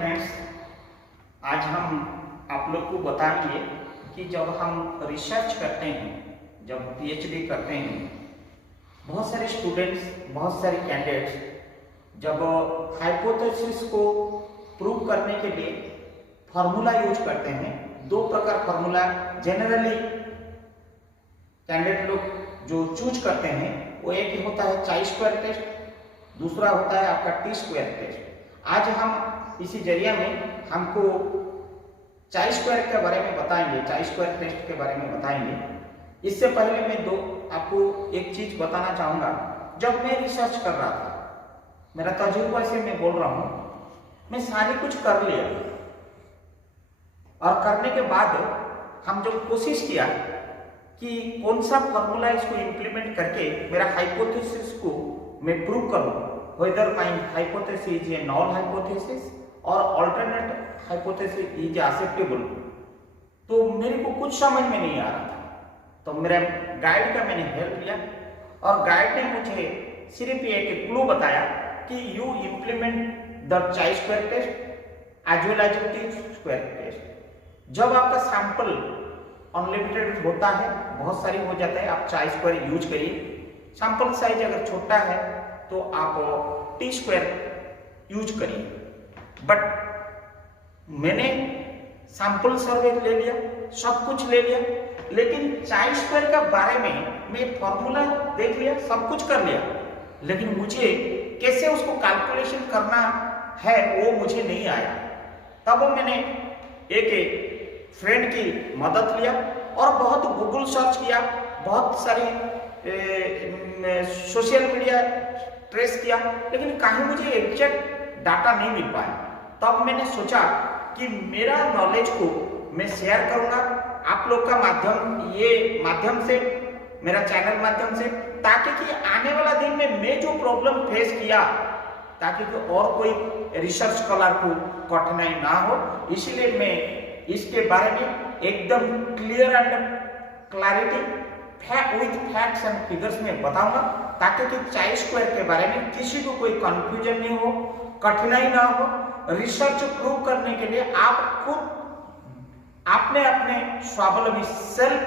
Friends, आज हम आप लोग को बताएंगे कि जब हम रिसर्च करते हैं, जब पीएचडी करते हैं, बहुत सारे स्टूडेंट्स, बहुत सारे कैंडिडेट्स जब हाइपोथेसिस को प्रूव करने के लिए फार्मूला यूज करते हैं। दो प्रकार फार्मूला जनरली कैंडिडेट लोग जो चूज करते हैं, वो एक होता है चाई स्क्वायर टेस्ट, दूसरा होता है आपका टी स्क्वायर टेस्ट। आज हम इसी जरिया में हमको चाई स्क्वायर के बारे में बताएंगे, चाई स्क्वायर टेस्ट के बारे में बताएंगे। इससे पहले मैं आपको एक चीज बताना चाहूंगा। जब मैं रिसर्च कर रहा था, मेरा तजुर्बा से मैं बोल रहा हूं, मैं सारे कुछ कर लिया और करने के बाद हम जब कोशिश किया कि कौन सा फॉर्मूला इसको इंप्लीमेंट करके मेरा हाइपोथेसिस को मैं प्रूव करूं, whether my hypothesis is a null hypothesis or alternate hypothesis is acceptable, तो मेरे को कुछ समझ में नहीं आ रहा था। तो मेरे गाइड का मैंने हेल्प लिया और गाइड ने मुझे सिर्फ एक क्लू बताया कि you implement the chi square test as well as t square test. जब आपका सैंपल अनलिमिटेड होता है, बहुत सारी हो जाता है, आप चाई स्क्वायर यूज करिए। सैंपल साइज अगर छोटा है तो आप टी स्क्वायर यूज करिए। बट मैंने सैंपल सर्वे ले लिया, सब कुछ ले लिया, लेकिन चाई स्क्वायर के बारे में मैं फॉर्मूला देख लिया, सब कुछ कर लिया, लेकिन मुझे कैसे उसको कैलकुलेशन करना है वो मुझे नहीं आया। तब मैंने एक फ्रेंड की मदद लिया और बहुत गूगल सर्च किया, बहुत सारी सोशल मीडिया ट्रेस किया, लेकिन कहीं मुझे एग्जैक्ट डाटा नहीं मिल पाया। तब मैंने सोचा कि मेरा नॉलेज को मैं शेयर करूंगा आप लोग का माध्यम से, मेरा चैनल माध्यम से, ताकि कि आने वाला दिन में मैं जो प्रॉब्लम फेस किया, ताकि और कोई रिसर्च स्कॉलर को कठिनाई ना हो। इसलिए मैं इसके बारे में एकदम clear and clarity with facts and figures में बताऊंगा, ताकि कि चाई स्क्वायर के बारे में किसी को कोई कंफ्यूजन नहीं हो, कठिनाई ना हो। रिसर्च प्रूव करने के लिए आप खुद अपने स्वावलंबी सेल्फ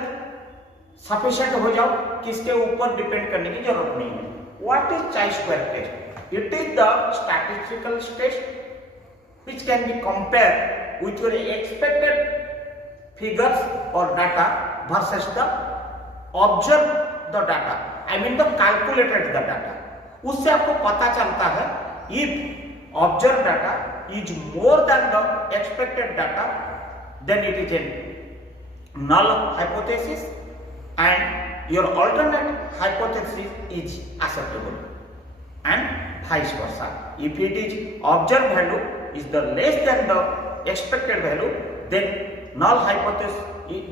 सफिशिएंट हो जाओ, किसके ऊपर डिपेंड करने की जरूरत नहीं है। What is chi square test? It is the statistical test which can be compared with your expected figures or data versus the observed the data, I mean the calculated the data। उससे आपको पता चलता है if observed data is more than the expected data, then it is a null hypothesis and your alternate hypothesis is acceptable, and vice versa। If it is observed value is the less than the expected value, then null hypothesis,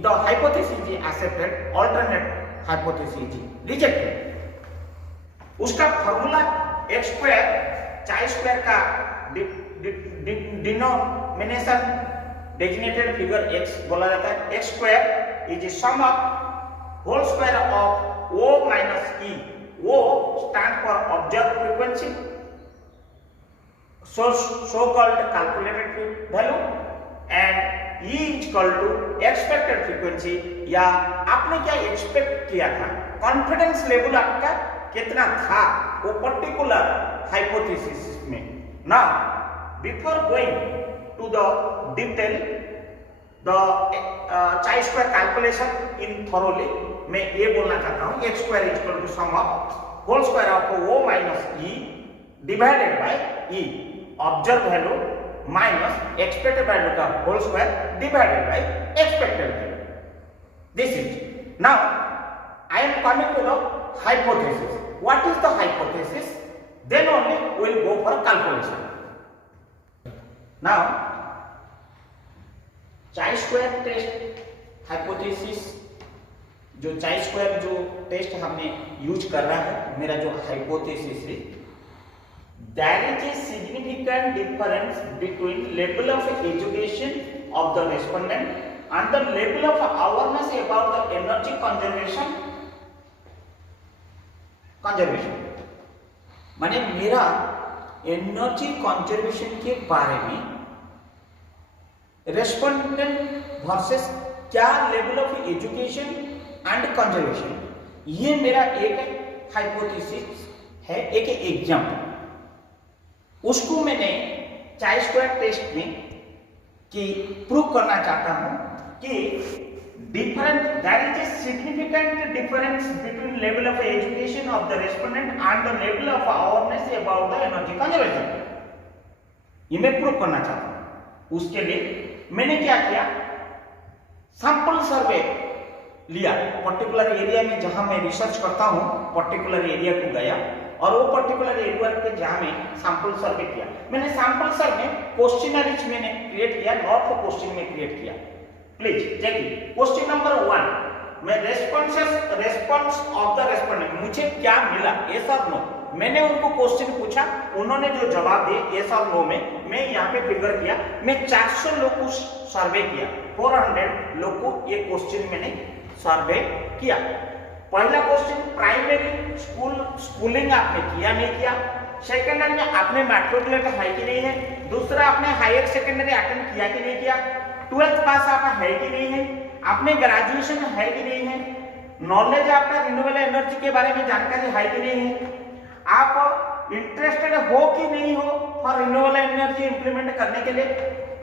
the hypothesis is accepted, alternate hypothesis is rejected। उसका formula X square, chi square का denomination designated figure X बोला जाता है। X square is sum of whole square of O minus E. O stands for observed frequency, so called calculated value, and E is equal to expected frequency, या आपने क्या expect किया था, confidence level आपका कितना था वो पर्टिकुलर हाइपोथेसिस में। Now before going to the detail the chi square calculation in thoroughly, मैं ये बोलना चाहता हूं X square is equal to sum of whole square of O minus E divided by E, observe value minus expected value का whole square divided by expected value. This is now I am coming to the hypothesis. What is the hypothesis? Then only we will go for calculation. Now चाई square test hypothesis, जो चाई square जो test हमने use कर रहा है, मेरा जो हाइपोथेसिस है, there is a significant difference between level of education of the respondent and the level of awareness about the energy conservation. माने मेरा एनर्जी कंजर्वेशन के बारे में रेस्पोंडेंट वर्सेस क्या level of education and conservation, ये मेरा एक हाइपोथेसिस है, एक एग्जाम्पल। उसको मैंने चाई स्क्वायर टेस्ट में कि प्रूव करना चाहता हूं कि different, there is a significant difference between level of education of the respondent and the level of awareness about the energy conservation, ये मैं प्रूव करना चाहता हूं। उसके लिए मैंने क्या किया, सैंपल सर्वे लिया पर्टिकुलर एरिया में जहां मैं रिसर्च करता हूं, पर्टिकुलर एरिया को गया और वो पर्टिकुलर एरिया पे जहां मैं सैंपल सर्वे किया। मैंने सैंपल सर्वे क्वेश्चनरीज मैंने क्रिएट किया, नॉट फॉर क्वेश्चन में क्रिएट किया। प्लीज देखिए क्वेश्चन नंबर 1 में रेस्पॉन्स ऑफ द रेस्पोंडेंट, मुझे क्या मिला, यस और नो। मैंने उनको क्वेश्चन पूछा, उन्होंने जो जवाब दिए यस और नो में मैं यहाँ पे फिगर किया। मैं 400 लोग को सर्वे किया, 400 लोग को ये क्वेश्चन मैंने सर्वे किया। पहला क्वेश्चन, प्राइमरी स्कूलिंग आपने किया नहीं किया, सेकेंडरी में आपने मैट्रिकुलेट है कि नहीं है, दूसरा आपने हायर सेकेंडरी अटेंड किया कि नहीं किया, 12th पास आप है कि नहीं है, आपने ग्रेजुएशन है कि नहीं है, नॉलेज आपका रिन्यूएबल एनर्जी के बारे में जानकारी है कि नहीं है, आप इंटरेस्टेड हो कि नहीं हो फॉर रिन्यूएबल एनर्जी इंप्लीमेंट करने के लिए,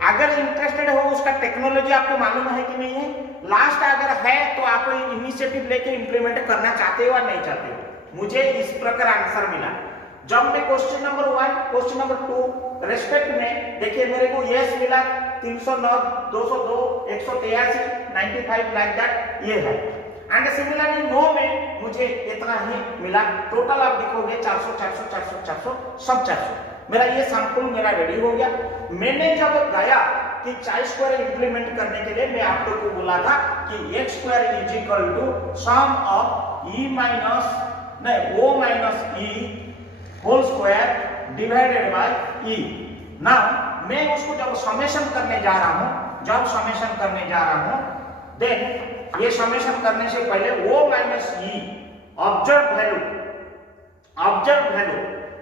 अगर इंटरेस्टेड हो उसका टेक्नोलॉजी आपको मालूम है कि नहीं है, लास्ट अगर है तो आप इनिशिएटिव लेके इंप्लीमेंट करना चाहते हो या नहीं चाहते हो। मुझे इस प्रकार आंसर मिला। जब मैं question number 1 question number 2 respect में देखिए मेरे को यस मिला 309 202 183 95 लाइक दैट ये है, एंड सिमिलरली नो में मुझे इतना ही मिला। टोटल आप देखोगे 400 400 400 400 सब 400। मेरा ये सैंपल मेरा रेडी हो गया। मैंने जब गया कि चाई स्क्वायर इंप्लीमेंट करने के लिए मैं आप लोग को बोला था कि x square is equal to sum of e minus नहीं o minus e whole square divided by e। Now मैं उसको जब समेशन करने जा रहा हूं, देन ये समेशन करने से पहले o minus e observe value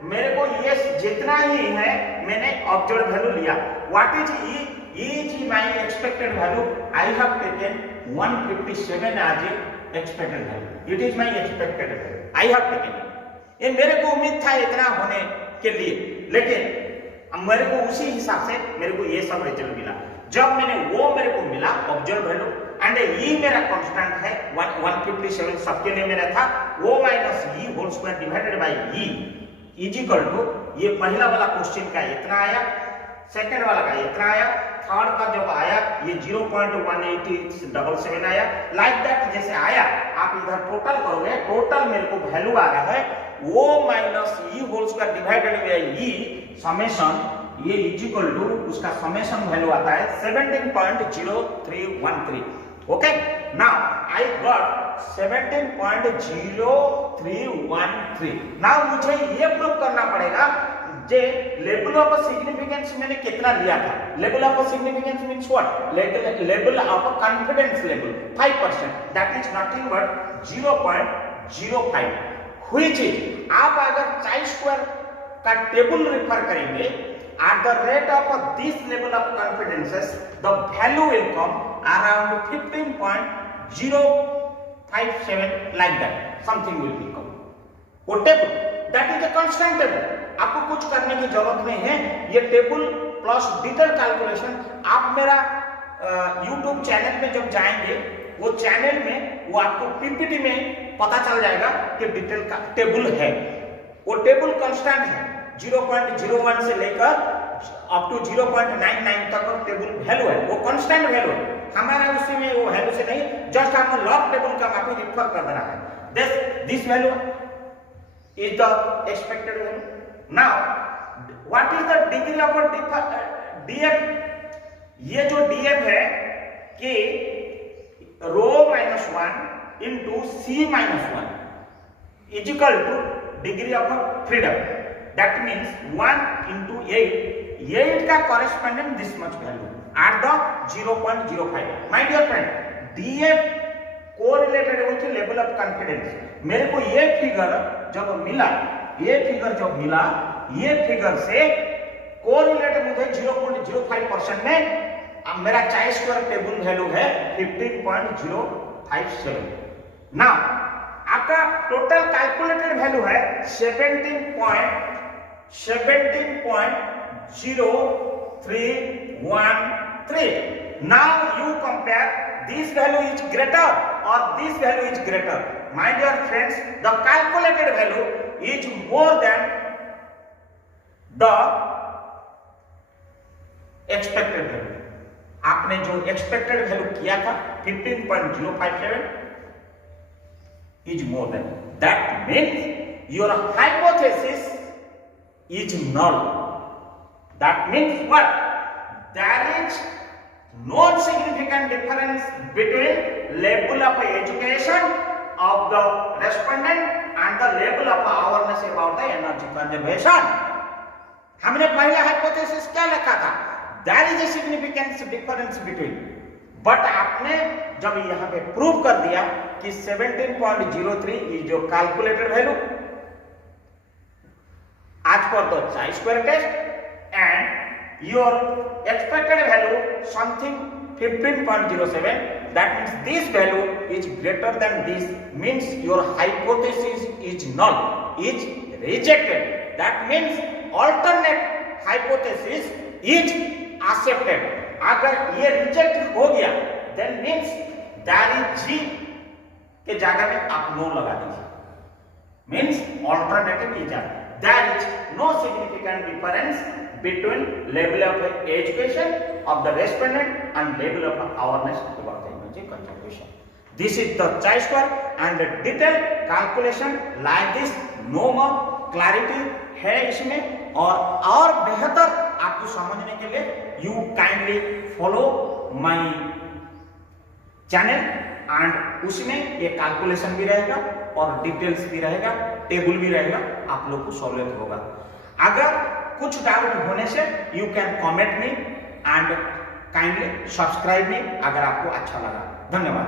मेरे को ये जितना ही है मैंने ऑब्जर्व वैल्यू लिया। What is e? e is my expected value. I have taken 157 as a expected value. It is my expected value. I have taken it. ये मेरे को उम्मीद था इतना होने के लिए, लेकिन मेरे को उसी हिसाब से मेरे को ये सब रिजल्ट मिला। जब मैंने वो मेरे को मिला ऑब्जर्व वैल्यू एंड ई मेरा कांस्टेंट है 157 सबके लिए मेरा था, o minus E whole square divided by E is equal to ये पहला वाला क्वेश्चन का इतना आया, सेकंड वाला का इतना आया, थर्ड का जब आया ये 0.187 आया, लाइक दैट जैसे आया आप इधर टोटल करोगे, टोटल मेरे को वैल्यू आ रहा है o minus E whole square divided by E summation ये इज इक्वल टू उसका समेशन वैल्यू आता है 17.0313। Okay, now I got 17.0313। Now मुझे ये प्रूव करना पड़ेगा जे लेवल ऑफ सिग्निफिकेंस मैंने कितना लिया था। Level of significance means what? Level of confidence level 5%, that is nothing but 0.05। Which is आप अगर चाई स्क्वायर का टेबल रेफर करेंगे at the rate of this level of confidences the value will come around 15.057 like that, something will become वो table that is a constant table। आपको कुछ करने की जरूरत नहीं है, ये टेबल प्लस डिटेल कैलकुलेशन आप मेरा YouTube चैनल में जब जाएंगे वो चैनल में वो आपको पीपीटी में पता चल जाएगा कि डिटेल का टेबल है। वो टेबल कांस्टेंट है 0.01 से लेकर अप टू 0.99 तक का टेबल वैल्यू है, वो कांस्टेंट वैल्यू है हमारा, उसी में वो वैल्यू से नहीं, जस्ट आपको लॉग टेबल का आप रिफर कर देना है। This value is the expected value. Now what is the degree of DF? ये जो डीएफ है कि row minus 1 into C minus 1 is equal to degree of freedom. That means 1 into 8 का corresponding this much value at the 0.05। My dear friend, DF correlated with level of confidence। मेरे को ये figure जब मिला, ये figure से correlate मुझे 0.05% में मेरा चाई स्क्वायर टेबल वैल्यू है 15.057। नाउ आपका टोटल कैलकुलेटेड वैल्यू है 17.03113। Now you compare this value is greater or this value is greater. My dear friends, the calculated value is more than the expected value. आपने जो expected value किया था 15.057 is more than. That means your hypothesis is null. That means what? There is no significant difference between level of education of the respondent and the level of awareness about the energy conservation. हमने पहला hypothesis क्या लिखा था? There is a significant difference between. But आपने जब यहाँ पे prove कर दिया कि 17.03 इज जो कैलकुलेटेड वैल्यू आज पर the chi square test and your expected value something 15.07, that means this value is greater than this, means your hypothesis is null, is rejected. That means alternate hypothesis is accepted. अगर ये reject हो गया then means there is G के जगह में आप no लगा दीजिए, means alternative is there is no significant difference between level of education of the respondent and level of awareness about the energy conservation. This is the chi square and the detailed calculation like this. No more clarity है इसमें और बेहतर आपको समझने के लिए you kindly follow my channel and उसमें ये कैलकुलेशन भी रहेगा और डिटेल्स भी रहेगा, टेबल भी रहेगा, आप लोग को सहूलियत होगा। अगर कुछ डाउट होने से you can comment me and kindly subscribe मी अगर आपको अच्छा लगा। धन्यवाद।